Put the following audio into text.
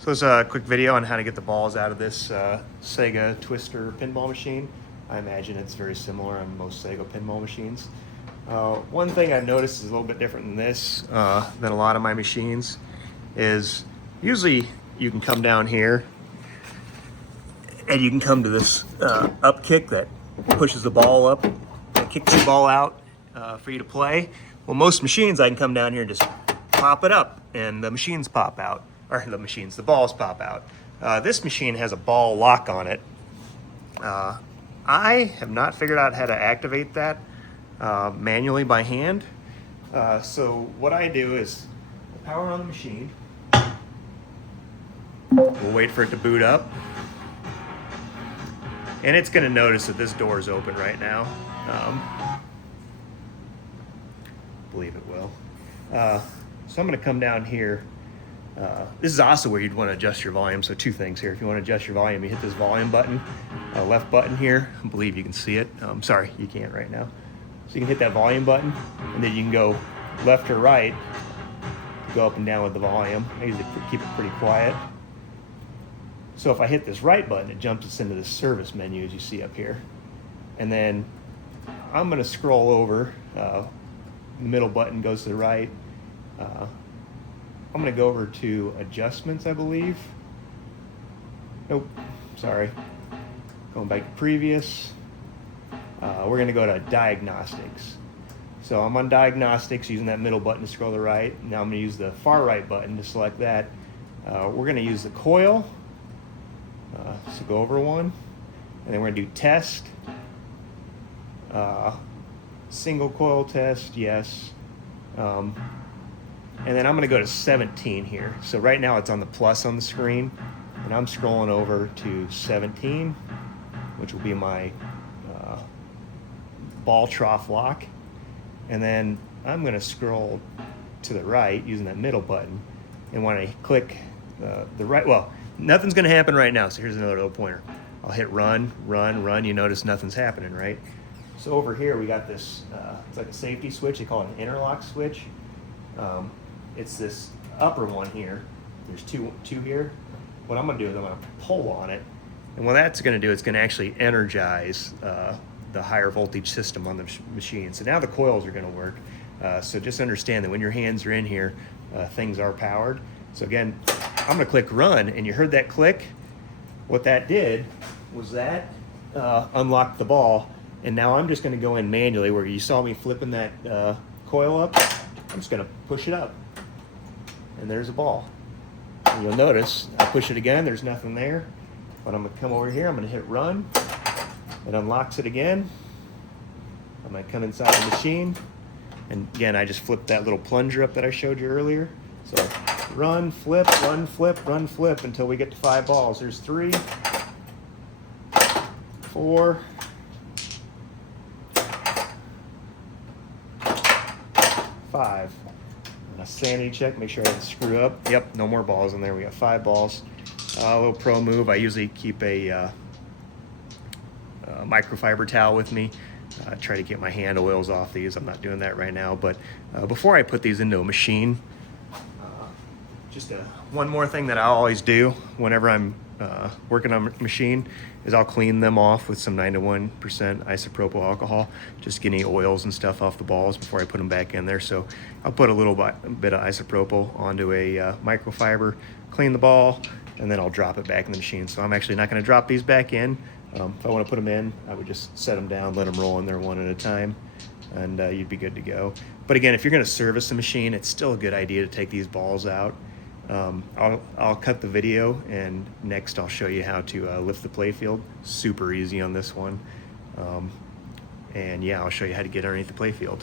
So it's a quick video on how to get the balls out of this Sega Twister pinball machine. I imagine it's very similar on most Sega pinball machines. One thing I've noticed is a little bit different than this, than a lot of my machines, is usually you can come down here and you can come to this up kick that pushes the ball up and kicks the ball out for you to play. Well, most machines I can come down here and just pop it up and the machines pop out. Or the balls pop out. This machine has a ball lock on it. I have not figured out how to activate that manually by hand. So what I do is power on the machine. We'll wait for it to boot up. And it's gonna notice that this door is open right now. Believe it will. So I'm gonna come down here. This is also where you'd want to adjust your volume. So two things here. If you want to adjust your volume, you hit this volume button, left button here. I believe you can see it. Sorry, you can't right now. So you can hit that volume button, and then you can go left or right, go up and down with the volume. I usually keep it pretty quiet. So if I hit this right button, it jumps us into the service menu, as you see up here. And then I'm going to scroll over. The middle button goes to the right. I'm going to go over to adjustments, I believe. Nope, sorry. Going back to previous. We're going to go to diagnostics. So I'm on diagnostics using that middle button to scroll to the right. Now I'm going to use the far right button to select that. We're going to use the coil. So go over one. And then we're going to do test. Single coil test, yes. And then I'm going to go to 17 here. So right now it's on the plus on the screen, and I'm scrolling over to 17, which will be my ball trough lock. And then I'm going to scroll to the right using that middle button. And when I click the right, well, nothing's going to happen right now. So here's another little pointer. I'll hit run, run, run. You notice nothing's happening, right? So over here we got this, it's like a safety switch. They call it an interlock switch. It's this upper one here. There's two here. What I'm going to do is I'm going to pull on it, and what that's going to do, it's going to actually energize the higher voltage system on the machine. So now the coils are going to work. So just understand that when your hands are in here, things are powered. So again, I'm going to click run, and you heard that click. What that did was that unlocked the ball, and now I'm just going to go in manually where you saw me flipping that coil up. I'm just going to push it up. And there's a ball. And you'll notice, I push it again, there's nothing there. But I'm going to come over here, I'm going to hit run. It unlocks it again. I'm going to come inside the machine. And again, I just flipped that little plunger up that I showed you earlier. So run, flip, run, flip, run, flip until we get to 5 balls. There's 3, 4, 5. A sanity check, make sure I didn't screw up. Yep, no more balls in there. We got 5 balls. A little pro move, I usually keep a microfiber towel with me. Try to get my hand oils off these. I'm not doing that right now, but before I put these into a machine, just one more thing that I always do whenever I'm working on a machine is I'll clean them off with some 9-to-1% isopropyl alcohol, just get any oils and stuff off the balls before I put them back in there. So I'll put a little bit of isopropyl onto a microfiber, clean the ball, and then I'll drop it back in the machine. So I'm actually not going to drop these back in. If I want to put them in, I would just set them down, let them roll in there one at a time, and you'd be good to go. But again, if you're going to service a machine, it's still a good idea to take these balls out. I'll cut the video, and next I'll show you how to lift the playfield. Super easy on this one. And yeah, I'll show you how to get underneath the playfield.